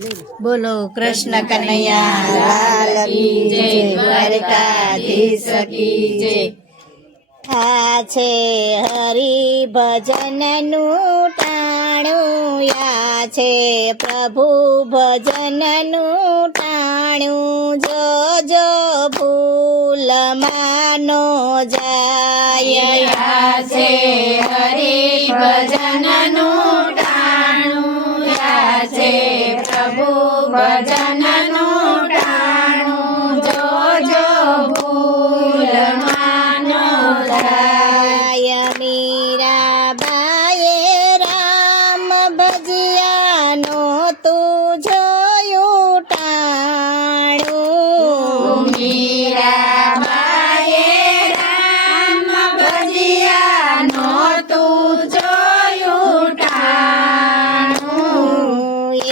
બોલો કૃષ્ણ કનૈયા લાલ કી જય, દ્વારકાધીશ કી જય। આ છે હરિ ભજનનું ટાણું, યા છે પ્રભુ ભજનનું ટાણું। જો જો ભૂલ માનો જાય, યા છે હરિ ભજનનું ટાણું, યા છે પ્રભુ ભજનનું ટાણું। જો જો ભૂલ માનો જાય। મીરાબાઈએ રામ ભજિયાનો તું જોયું ટાણું। મીરાબાઈએ રામ ભજિયાનો તું જોયું ટાણું।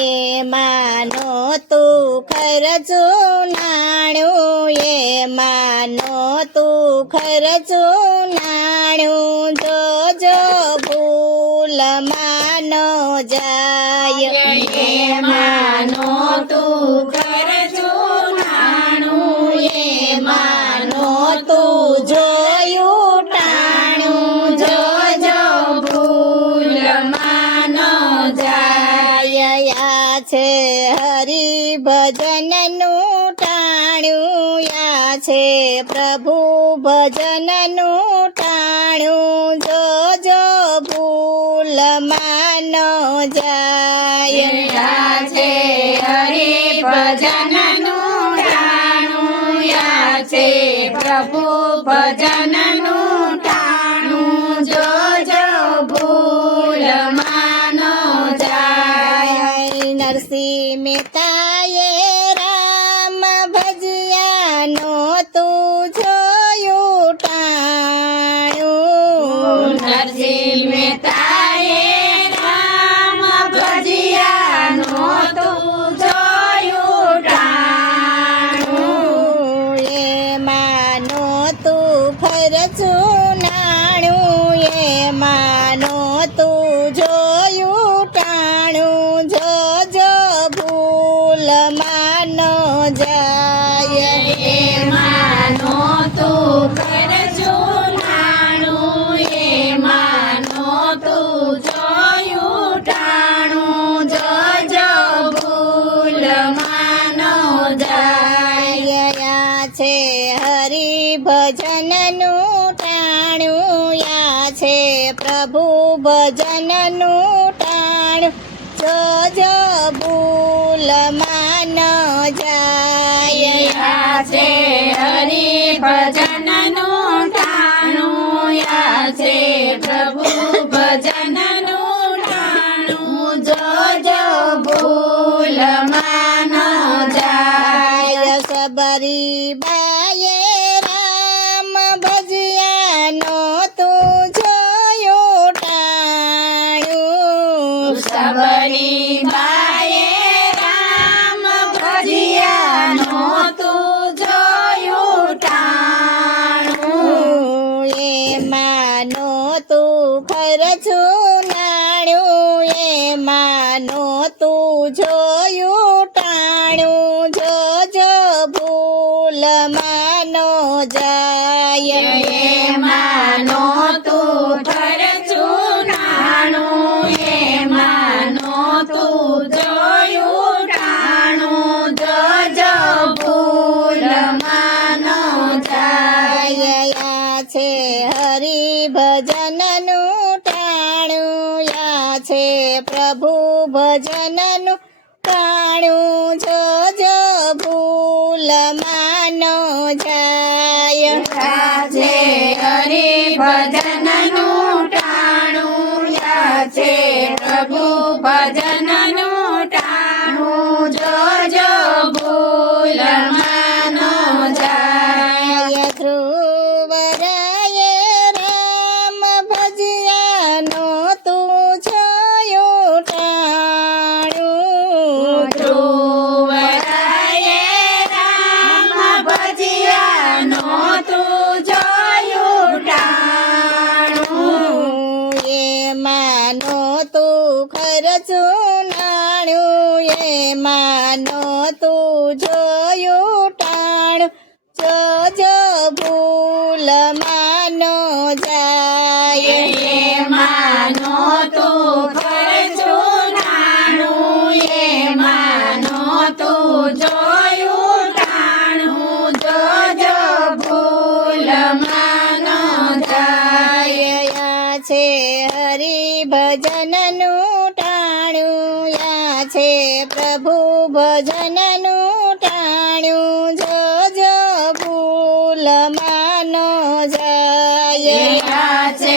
એમાંનો તું ખર્ચું નાણું, એમાંનો તું ખર્ચું નાણું। જો જો ભૂલ માનો જાય, એમાંનો તું ખર્ચું નાણું, એમાંનો તું જોયું ટાણું। જો જો ભૂલ માનો જાય। યા છે હરિ ભજનનું ટાણું, યા છે પ્રભુ ભજનનું ટાણું। જો જો ભૂલ માનો જાય। યા છે હરિ ભજનનું ટાણું, યા છે પ્રભુ ભજનનું ટાણું। જો જો ભૂલ માનો જાય। નરસિંહ મહેતાએ રામ ભજિયાનો તું જોયું ટાણું। નરસિંહ મહેતાએ રામ ભજિયાનો તું જોયું ટાણું। એમાંનો તું ખર્ચું નાણું, એમાંનો તું જોયું ટાણું। જો જો ભૂલ માનો જાય। એમાંનો તું ખર્ચું નાણું, એમાંનો તું જોયું ટાણું। જો જો ભૂલ માનો જાય। યા છે હરિ ભજનનું ટાણું, યા છે પ્રભુ ભજનનું ટાણું। જો જો ભૂલ માનો જાય। યા છે હરિ ભજનનું ટાણું, યા છે પ્રભુ ભજનનું ટાણું। જો જો ભૂલ માનો જાય। સબરીબાઈએ રામ ભજિયાનો તું જોયું ટાણું। સબરીબાઈએ રામ ભજિયાનો તું જોયું ટાણું। એમાંનો તું ખર્ચું નાણું, એમાંનો તું જોયું ટાણું। જો જો ભૂલ માનો જાય। એમાંનો તું ખર્ચું નાણું, એમાંનો તું જોયું ટાણું। જો જો ભૂલ માનો જાય। યા છે હરિ ભજનનું ટાણું, યા છે પ્રભુ ભજનનું ટાણું। જો જો ભૂલ માનો જાય। યા છે હરિ ભજનનું ટાણું, યા છે પ્રભુ ભજનનું ટાણું। જો જો ભૂલ માનો જાય। ધ્રુવરાયે રામ ભજિયાનો તું જોયું ટાણું। ધ્રુવરાયે રામ ભજિયાનો તું જોયું ટાણું। એમાંનો માનો તું જોયું ટાણું જોજો ભૂલ માનો જાય માનો તું ખર્ચું નાણું માનો તું જોયું ટાણું જોજો ભૂલ માનો જાય યા છે હરિભજનનું ટાણું યા છે પ્રભુ ભજનનું ટાણું જોજો ભૂલ માનો જાય યા છે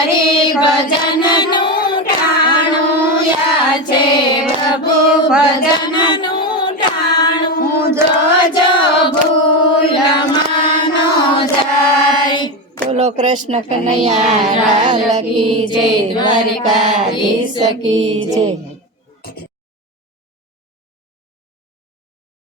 હરિભજનનું ટાણું યા છે પ્રભુ ભજનનું ટાણું જોજો ભૂલ માનો જાય બોલો કૃષ્ણ કનૈયા લાલ કી જય દ્વારિકાધીશ કી જય